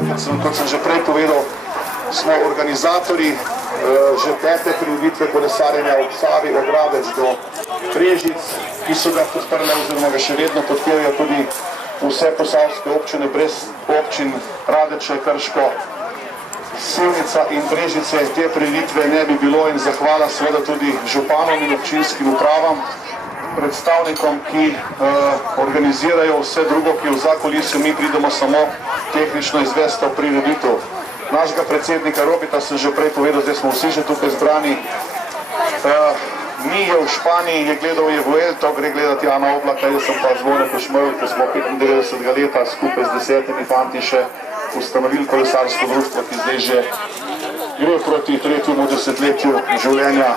časa, kot sem že prej povedal, smo organizatori že 5. prireditve kolesarjenja ob Savi od Radeč do Brežic, ki so ga podprle oziroma ga še vedno podpirajo tudi vse posavske občine, brez občin Radeče, Krško, Sevnica in Brežice. Te prireditve ne bi bilo in zahvala seveda tudi županom in občinskim upravam, predstavnikom, ki organizirajo vse drugo, ki v zakulisju, mi pridemo samo tehnično izvesti prireditev. Našega predsednika Robita sem že prej povedal, zdaj smo vsi že tukaj zbrani. Ni je v Španiji, je gledal je Vuelto, gre gledati Ana Oblaka, jaz sem pa Zvone Košmelj, ko smo 95. leta skupaj z 10 fanti še ustanovili kolesarsko društvo, ki zdaj že gre proti 3. desetletju življenja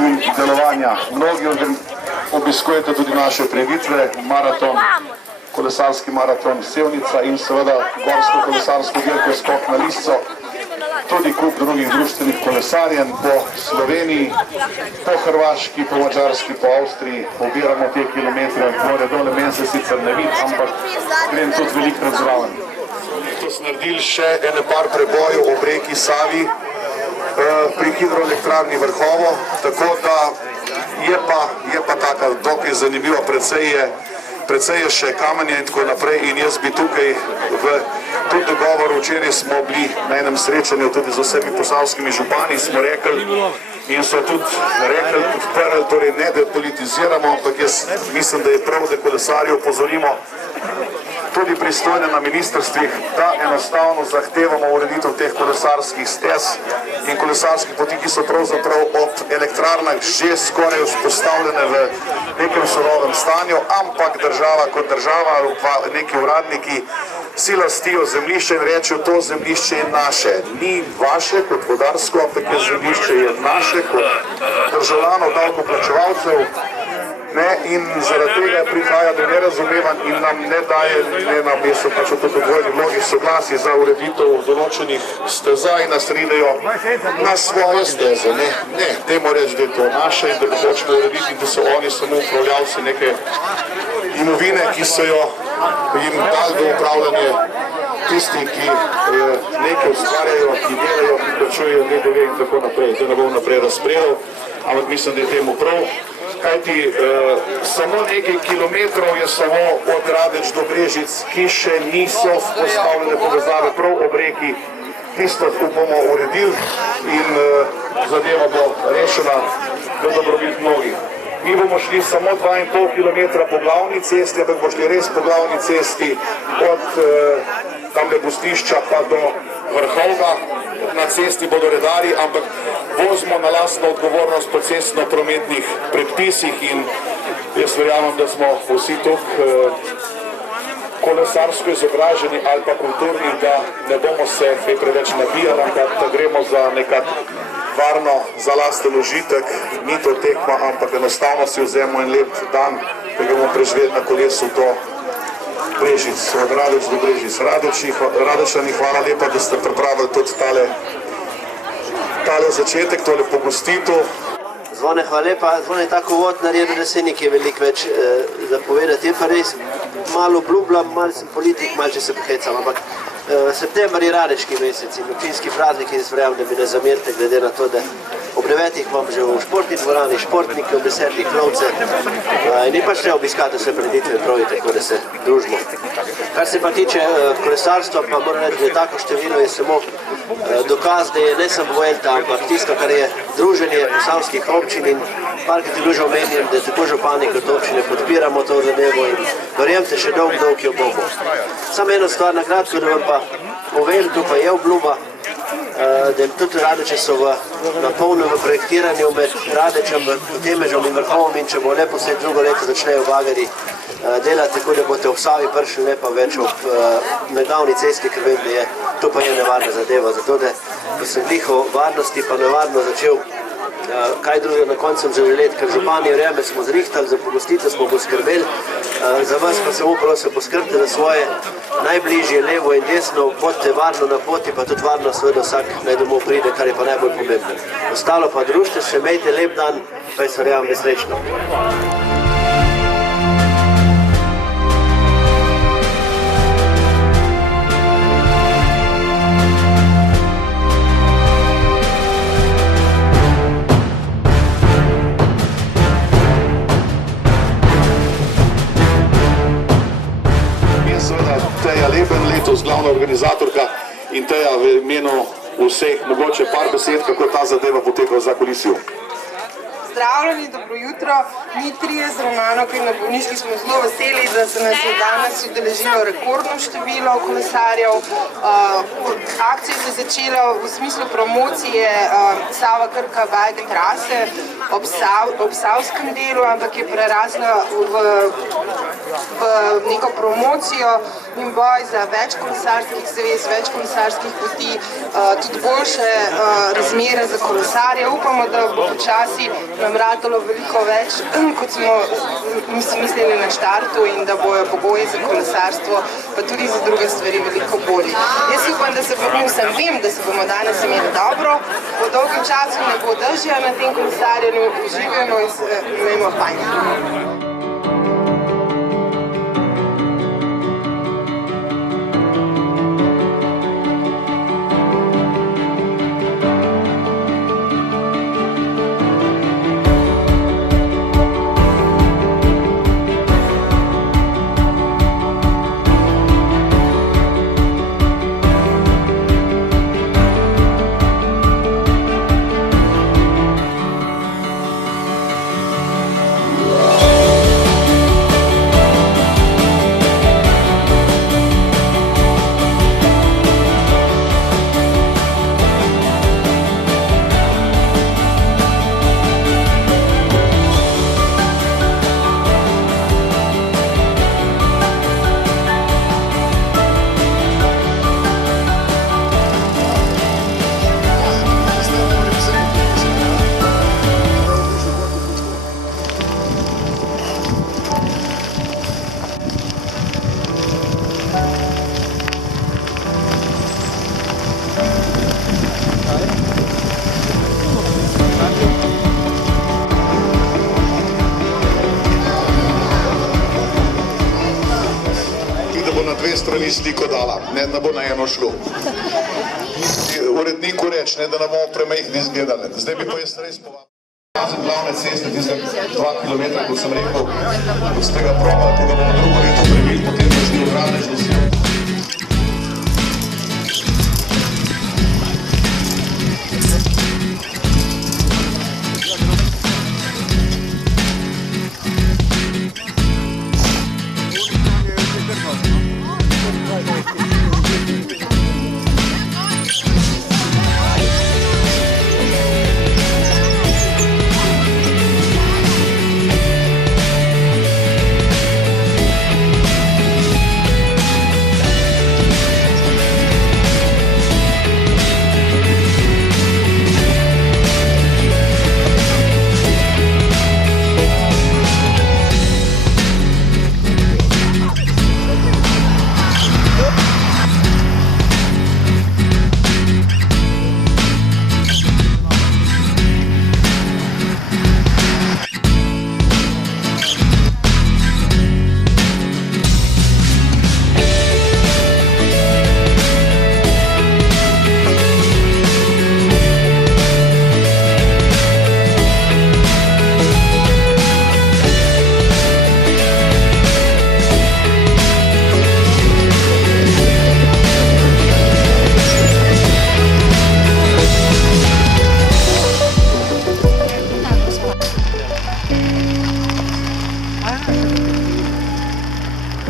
in delovanja. Mnogi obiskujete tudi naše prireditve, maraton, kolesarski maraton Sevnica in seveda gorsko kolesarsko dirko Skok na Lisco, tudi kup drugih društvenih kolesarjenj po Sloveniji, po Hrvaški, po Mačarski, po Avstriji. Pobiramo te kilometre gore dole, meni se sicer ne vidi, ampak grem tudi velikrat zraven. To smo naredili še ene par prebojev ob reki Savi pri hidroelektrarni Vrhovo, tako da je pa taka dokaj zanimiva, precej je še kamenja in tako naprej in jaz bi tukaj v tudi dogovoru, včeraj smo bili na enem srečanju tudi z vsemi posavskimi župani, smo rekli in so tudi rekli, podprli, torej ne depolitiziramo, ampak jaz mislim, da je prav, da kolesarji opozorimo tudi pristojne na ministrstvih, da enostavno zahtevamo ureditev teh kolesarskih stez in kolesarskih poti, ki so pravzaprav ob elektrarnah že skoraj vzpostavljene v nekem surovem stanju, ampak država kot država, neki uradniki si lastijo zemljišče in rečejo, to zemljišče je naše. Ni vaše kot vodarsko, ampak je zemljišče je naše kot državljanov, davkoplačevalcev. In zaradi tega prihaja do nerazumevanj in nam ne daje, ne nam so pač v podvojnih vlogih soglasij za ureditev določenih steza in nas ridejo na svoje steze. Ne, dajmo reči, da je to naše in da bi hočemo urediti in da so oni samo upravljavci neke imovine, ki so jo jim dali do upravljanje tisti, ki nekaj ustvarjajo, ki delajo, ki plačujejo DDV in tako naprej. Da ne bom naprej razpredal, ampak mislim, da je temu prav. Kajti samo nekaj kilometrov je samo od Radeč do Brežic, ki še niso vzpostavljene povezave prav ob reki. Tisto bomo uredili in zadeva bo rešena v dobrobit mnogih. Mi bomo šli samo 2,5 kilometra po glavni cesti, ampak bomo šli res po glavni cesti od tamle gostišča pa do Vrhovga. Na cesti bodo redari, ampak vozimo na lastno odgovornost po cestno-prometnih predpisih in jaz verjamem, da smo vsi tukaj kolesarsko izobraženi ali pa kulturni, da ne bomo se kaj preveč nabijali, ampak da gremo za nekak varno, za lasten užitek, ni to tekma, ampak enostavno si vzemo en lep dan, da ga bomo preživeli na kolesu do Brežic, od Radeč do Brežic. Radečani, hvala lepa, da ste pripravili tudi tale začetek, tole pogostitev. Zvone, hvala lepa. Zvone je tako uvod naredil, da se nekaj veliko več zapovedati. Je pa res malo obljubljam, malo sem politik, malo če se pohecam, ampak september je radečki mesec in občinski praznik in jaz verjamem, da mi ne zamerite, glede na to, da ob 9 imam že v športni dvorani športnike, ob 10 lovce in ni pač treba obiskati vse prireditve pravi, tako da se družimo. Kar se pa tiče kolesarstva, pa moram reči, da je tako število je samo dokaz, da je ne samo Vuelta, ampak tisto, kar je druženje posavskih občin in parkrat je bilo že omenjen, da tako župani kot občine podpiramo to zadevo in verjemite še dolg jo bomo. Samo eno stvar na kratko, da vam pa povem, tu pa je obljuba, da tudi Radeče so na polnem v projektiranju med Radečem, Temežom in Vrhovom in če bo lepo vse drugo leto začnejo bagari delati, tako da boste ob Savi prišli ne pa več na glavni cesti, ker vem, da je to pa je nevarna zadeva, zato da sem glih o varnosti pa nevarno začel kaj drugega na koncem želeti, ker župani Reme smo zrihtali, za pogostitev smo poskrbeli, za vas pa samo prosim poskrbite za svoje najbližje, levo in desno, bodite varno na poti, pa tudi varno seveda vsak naj domov pride, kar je pa najbolj pomembno. Ostalo pa družite se, imejte lep dan, pa jaz verjamem nesrečno. glavna organizatorka, in Teja v imenu vseh, mogoče par besed, kako ta zadeva poteka za kulisijo. Pozdravljeni, dobro jutro. Mi trije z Romano, ki na bolniški smo zelo veseli, da se nas je danes udeležilo rekordno število kolesarjev. Akcija se je začela v smislu promocije Sava Krka bike trase ob savskem delu, ampak je prerasla v neko promocijo in boj za več kolesarskih zvez, več kolesarskih poti, tudi boljše razmere za kolesarje. Upamo, da bo počasi nam ratalo veliko več, kot smo mislili na štartu, in da bojo pogoji za kolesarstvo, pa tudi za druge stvari veliko bolji. Jaz upam, vem, da se bomo danes imeli dobro, po dolgem času ne bo dežja na tem kolesarjenju, uživamo in se imamo fajn. Na dve strani sliko dala, ne bo na eno šlo. Uredniku reči, da ne bomo premajhni izgledali. Zdaj bi pa jaz res povabil glavne ceste, tistega 2 kilometra, kot sem rekel, z tega proba, ko ga bomo drugo leto premili, potem pa šli v Radež do Silo.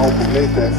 Malo poglejte.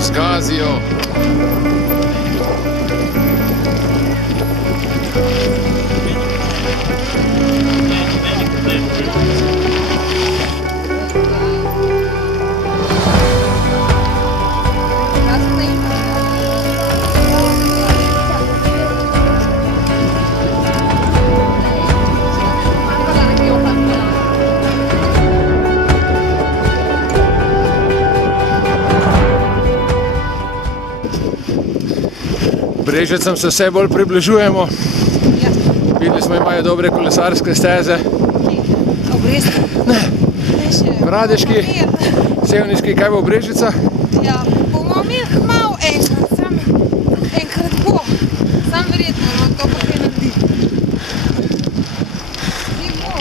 zgazijo. Brežicam se vse bolj približujemo. Videli smo, imajo dobre kolesarske steze. V Radeški, Sevniški, kaj bo v Brežicah? Ja, bomo mi malo enkrat bo. Sam verjetno, no, to pa kaj naredi. Ni bo.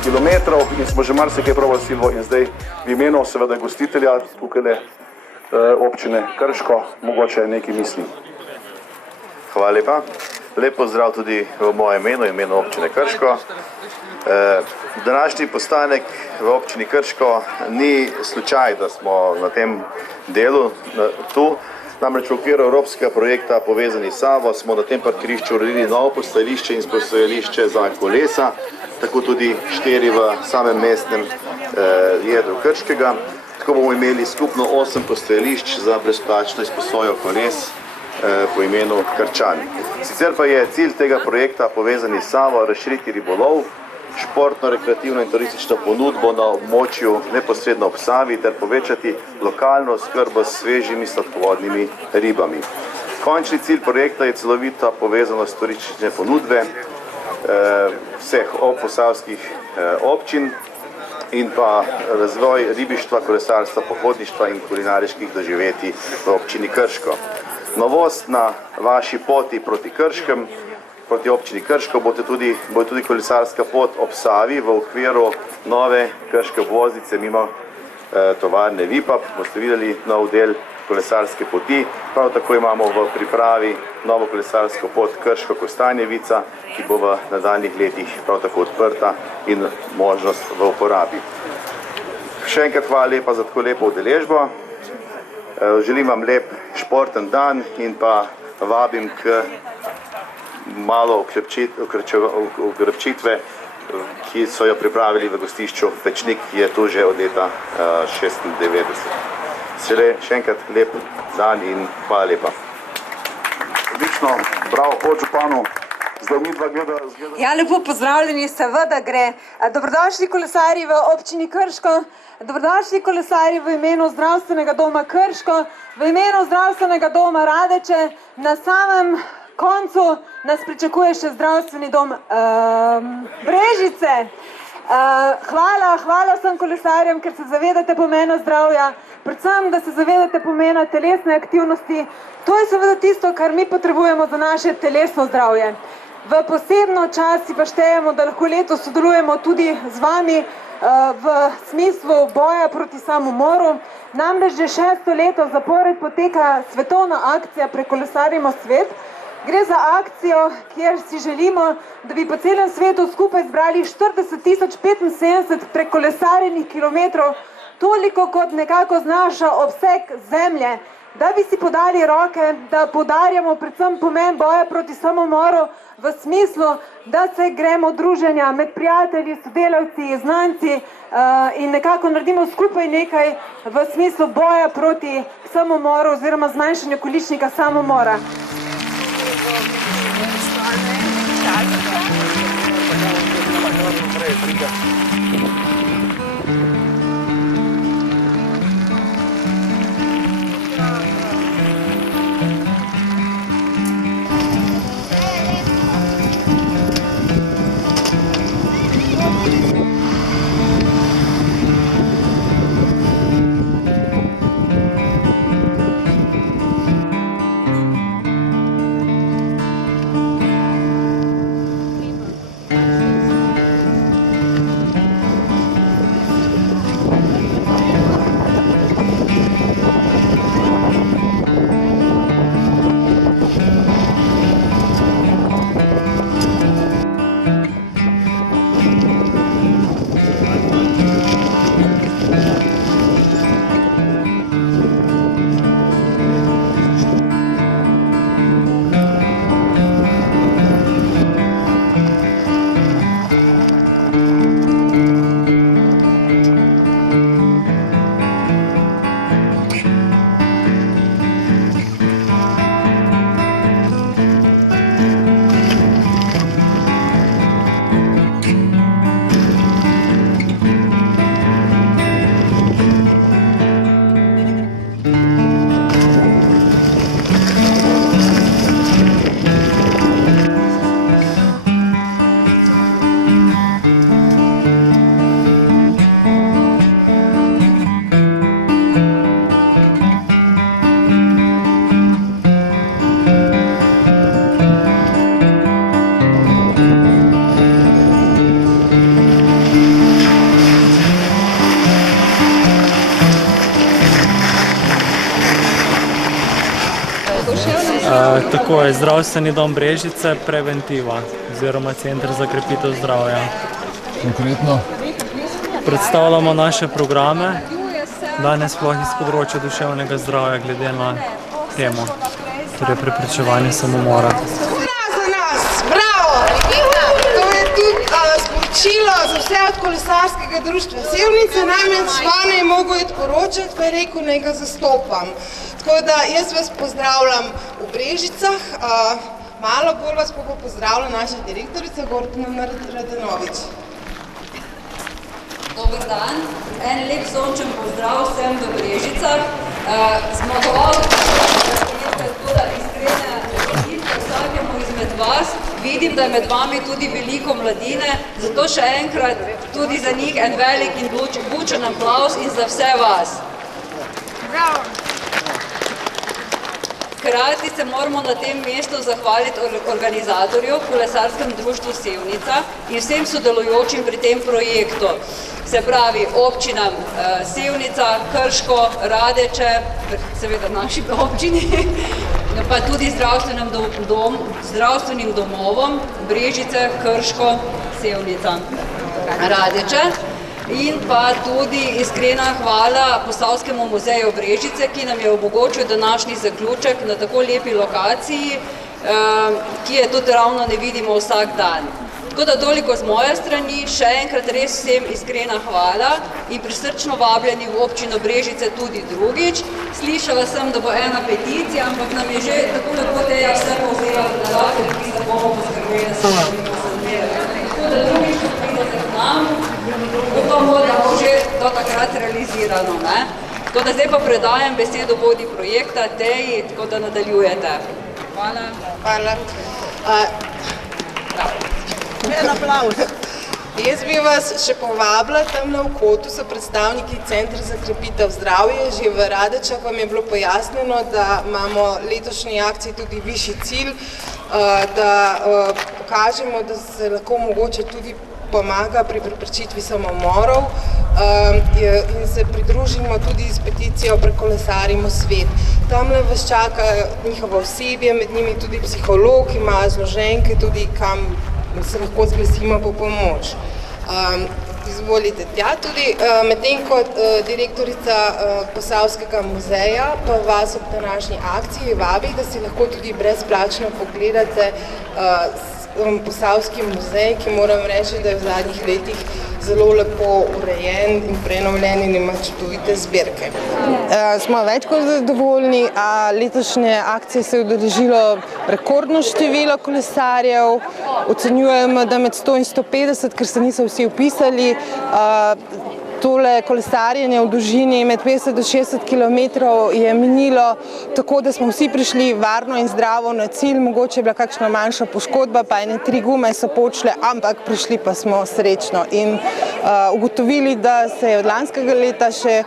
Kilometrov in smo že marsikaj probali Silvo in zdaj v imenu seveda gostitelja tukaj občine Krško, mogoče nekaj misli. Hvala lepa. Lep pozdrav tudi v mojem imenu občine Krško. Današnji postanek v občini Krško ni slučaj, da smo na tem delu tu. Namreč v okviru evropskega projekta Povezani s Savo smo na tem parkirišču uredili novo postajališče in postajališče za kolesa, tako tudi 4 v samem mestnem jedru Krškega. Tako bomo imeli skupno 8 postajališč za brezplačno izposojo koles po imenu Krčan. Sicer pa je cilj tega projekta Povezani s Savo razširiti ribolov, športno, rekreativno in turistično ponudbo na območju neposredno ob Savi ter povečati lokalno oskrbo s svežimi sladkovodnimi ribami. Končni cilj projekta je celovita povezanost turistične ponudbe vseh posavskih občin in pa razvoj ribištva, kolesarstva, pohodništva in kulinariških doživetij v občini Krško. Novost na vaši poti proti Krškem, proti občini Krško, bo tudi kolesarska pot ob Savi v okviru nove krške obvoznice mimo tovarne Vipap. Boste videli nov del kolesarske poti. Prav tako imamo v pripravi novo kolesarsko pot Krško-Kostanjevica, ki bo v nadaljnjih letih prav tako odprta in možnost v uporabi. Še enkrat hvala lepa za tako lepo udeležbo. Želim vam lep športen dan in pa vabim k malo okrepčitve, ki so jo pripravili v gostišču Pečnik, ki je tu že od leta 1996. Še enkrat lep dan in hvala lepa. Odlično, bravo podžupanu. Zdaj mi dva gleda. Ja, lepo pozdravljeni, seveda gre. Dobrodošli kolesarji v občini Krško, dobrodošli kolesarji v imenu Zdravstvenega doma Krško, v imenu Zdravstvenega doma Radeče. Na samem koncu nas pričakuje še Zdravstveni dom Brežice. Hvala vsem kolesarjem, ker se zavedate pomena zdravja, predvsem, da se zavedate pomena telesne aktivnosti. To je seveda tisto, kar mi potrebujemo za naše telesno zdravje. V posebno čast si pa štejemo, da lahko letos sodelujemo tudi z vami v smislu boja proti samomoru. Namreč že 6. leto zapored poteka svetovna akcija Prekolesarimo svet. Gre za akcijo, kjer si želimo, da bi po celem svetu skupaj zbrali 40.075 prekolesarjenih kilometrov, toliko kot nekako znaša obseg zemlje, da bi si podali roke, da poudarjamo predvsem pomen boja proti samomoru v smislu, da se gremo druženja med prijatelji, sodelavci, znanci in nekako naredimo skupaj nekaj v smislu boja proti samomoru oziroma zmanjšanju količnika samomora. Tako je, zdravstveni dom Brežice, preventiva oziroma center za krepitev zdravja. Konkretno? Predstavljamo naše programe, danes sploh iz področja duševnega zdravja glede na temo, torej preprečevanje samomora. Za nas, bravo! To je tudi sporočilo za vse od kolesarskega društva Sevnica, namreč Svane je mogel iti poročati, pa je rekel, naj ga zastopam. Tako da jaz vas pozdravljam v Brežicah, malo bolj vas pa pozdravlja naša direktorica Gordana Radanovič. Dober dan, en lep sončen pozdrav vsem v Brežicah. Zmagovalka kultura iskrene čestitke vsakemu izmed vas. Vidim, da je med vami tudi veliko mladine, zato še enkrat tudi za njih en velik in bučen aplavz in za vse vas. Bravo! Hkrati se moramo na tem mestu zahvaliti organizatorju, Kolesarskem društvu Sevnica in vsem sodelujočim pri tem projektu. Se pravi, občinam Sevnica, Krško, Radeče, seveda naši občini, pa tudi zdravstvenim domovom Brežice, Krško, Sevnica, Radeče. In pa tudi iskrena hvala Posavskemu muzeju Brežice, ki nam je omogočil današnji zaključek na tako lepi lokaciji, ki je tudi ravno ne vidimo vsak dan. Tako da toliko z moje strani, še enkrat res vsem iskrena hvala in prisrčno vabljeni v občino Brežice tudi drugič. Slišala sem, da bo ena peticija, ampak nam je že tako lepo Teja vse povzela na lahko, ki se bomo poskrbeli samo tako da drugič, ko pridete k nam, upamo, da bo že do takrat realizirano. Tako da zdaj pa predajam besedo vodji projekta Teji, tako da nadaljujete. Hvala. Hvala. En aplavz. Jaz bi vas še povabila, tam na vhodu so predstavniki Centra za krepitev zdravja, že v Radečah vam je bilo pojasnjeno, da imamo letošnji akciji tudi višji cilj, da pokažemo, da se lahko mogoče tudi pomaga pri preprečitvi samomorov in se pridružimo tudi s peticijo Prekolesarimo svet. Tamle vas čaka njihovo osebje, med njimi tudi psiholog, ima zloženke tudi, kam se lahko zglasimo po pomoč. Izvolite tja tudi, medtem kot direktorica Posavskega muzeja pa vas ob današnji akciji vabi, da si lahko tudi brezplačno pogledate Posavski muzej, ki moram reči, da je v zadnjih letih zelo lepo urejen in prenovljen in ima čudovite zbirke. Smo več kot zadovoljni, letošnje akcije se je udeležilo rekordno število kolesarjev, ocenjujemo, da med 100 in 150, ker se niso vsi vpisali. Tole kolesarjenje v dolžini med 50 do 60 km je minilo tako, da smo vsi prišli varno in zdravo na cilj, mogoče je bila kakšna manjša poškodba, pa ene 3 gume so počle, ampak prišli pa smo srečno in ugotovili, da se je od lanskega leta še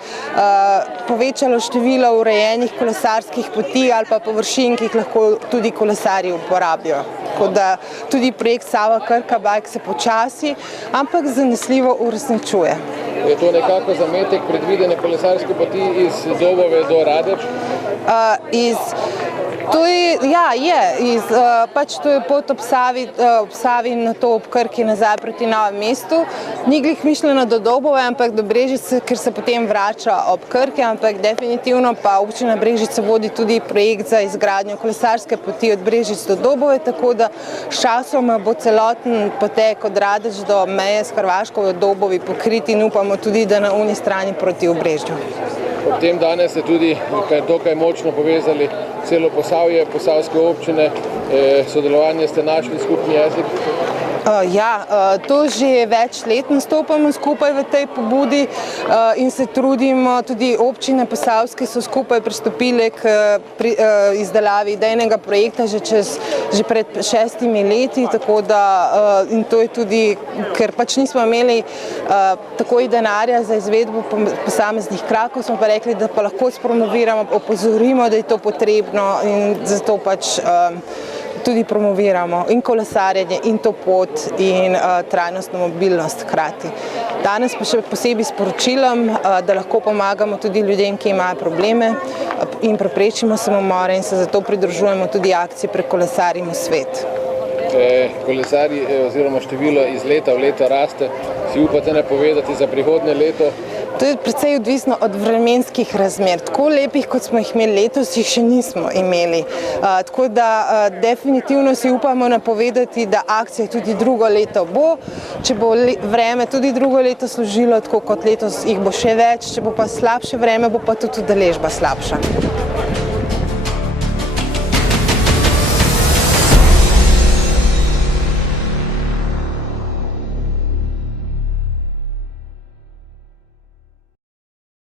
povečalo število urejenih kolesarskih poti ali pa površin, ki jih lahko tudi kolesarji uporabijo. Tako da tudi projekt Sava Krka Bike se počasi, ampak zanesljivo uresničuje. Je to nekako zametek predvidene kolesarske poti iz Dobove do Radeč? To je pot ob Savi in nato ob Krki nazaj proti Novem mestu. Ni glih mišljeno do Dobove, ampak do Brežice, ker se potem vrača ob Krki, ampak definitivno pa občina Brežice vodi tudi projekt za izgradnjo kolesarske poti od Brežic do Dobove, tako da s časoma bo celoten potek od Radeč do meje s Hrvaško v Dobovi pokrit in upamo tudi, da na uni strani proti Obrežju. Ob tem danes ste tudi dokaj močno povezali celo Posavje, posavske občine, sodelovanje ste našli skupni jezik? To že več let nastopamo skupaj v tej pobudi in se trudimo, tudi občine posavske so skupaj pristopile k izdelavi idejnega projekta že pred 6 leti, tako da in to je tudi, ker pač nismo imeli takoj denarja za izvedbo posameznih krakov, smo pa rekli, da pa lahko spromoviramo, opozorimo, da je to potrebno in zato pač tudi promoviramo in kolesarjenje in to pot in trajnostno mobilnost hkrati. Danes pa še posebej sporočilom, da lahko pomagamo tudi ljudem, ki imajo probleme in preprečimo samomore in se zato pridružujemo tudi akciji Prekolesarimo svet. Kolesarji oziroma število iz leta v leto raste. Si upate napovedati za prihodnje leto? To je precej odvisno od vremenskih razmer. Tako lepih, kot smo jih imeli letos, jih še nismo imeli. Tako da definitivno si upamo napovedati, da akcija tudi drugo leto bo. Če bo vreme tudi drugo leto služilo, tako kot letos jih bo še več, če bo pa slabše vreme, bo pa tudi udeležba slabša.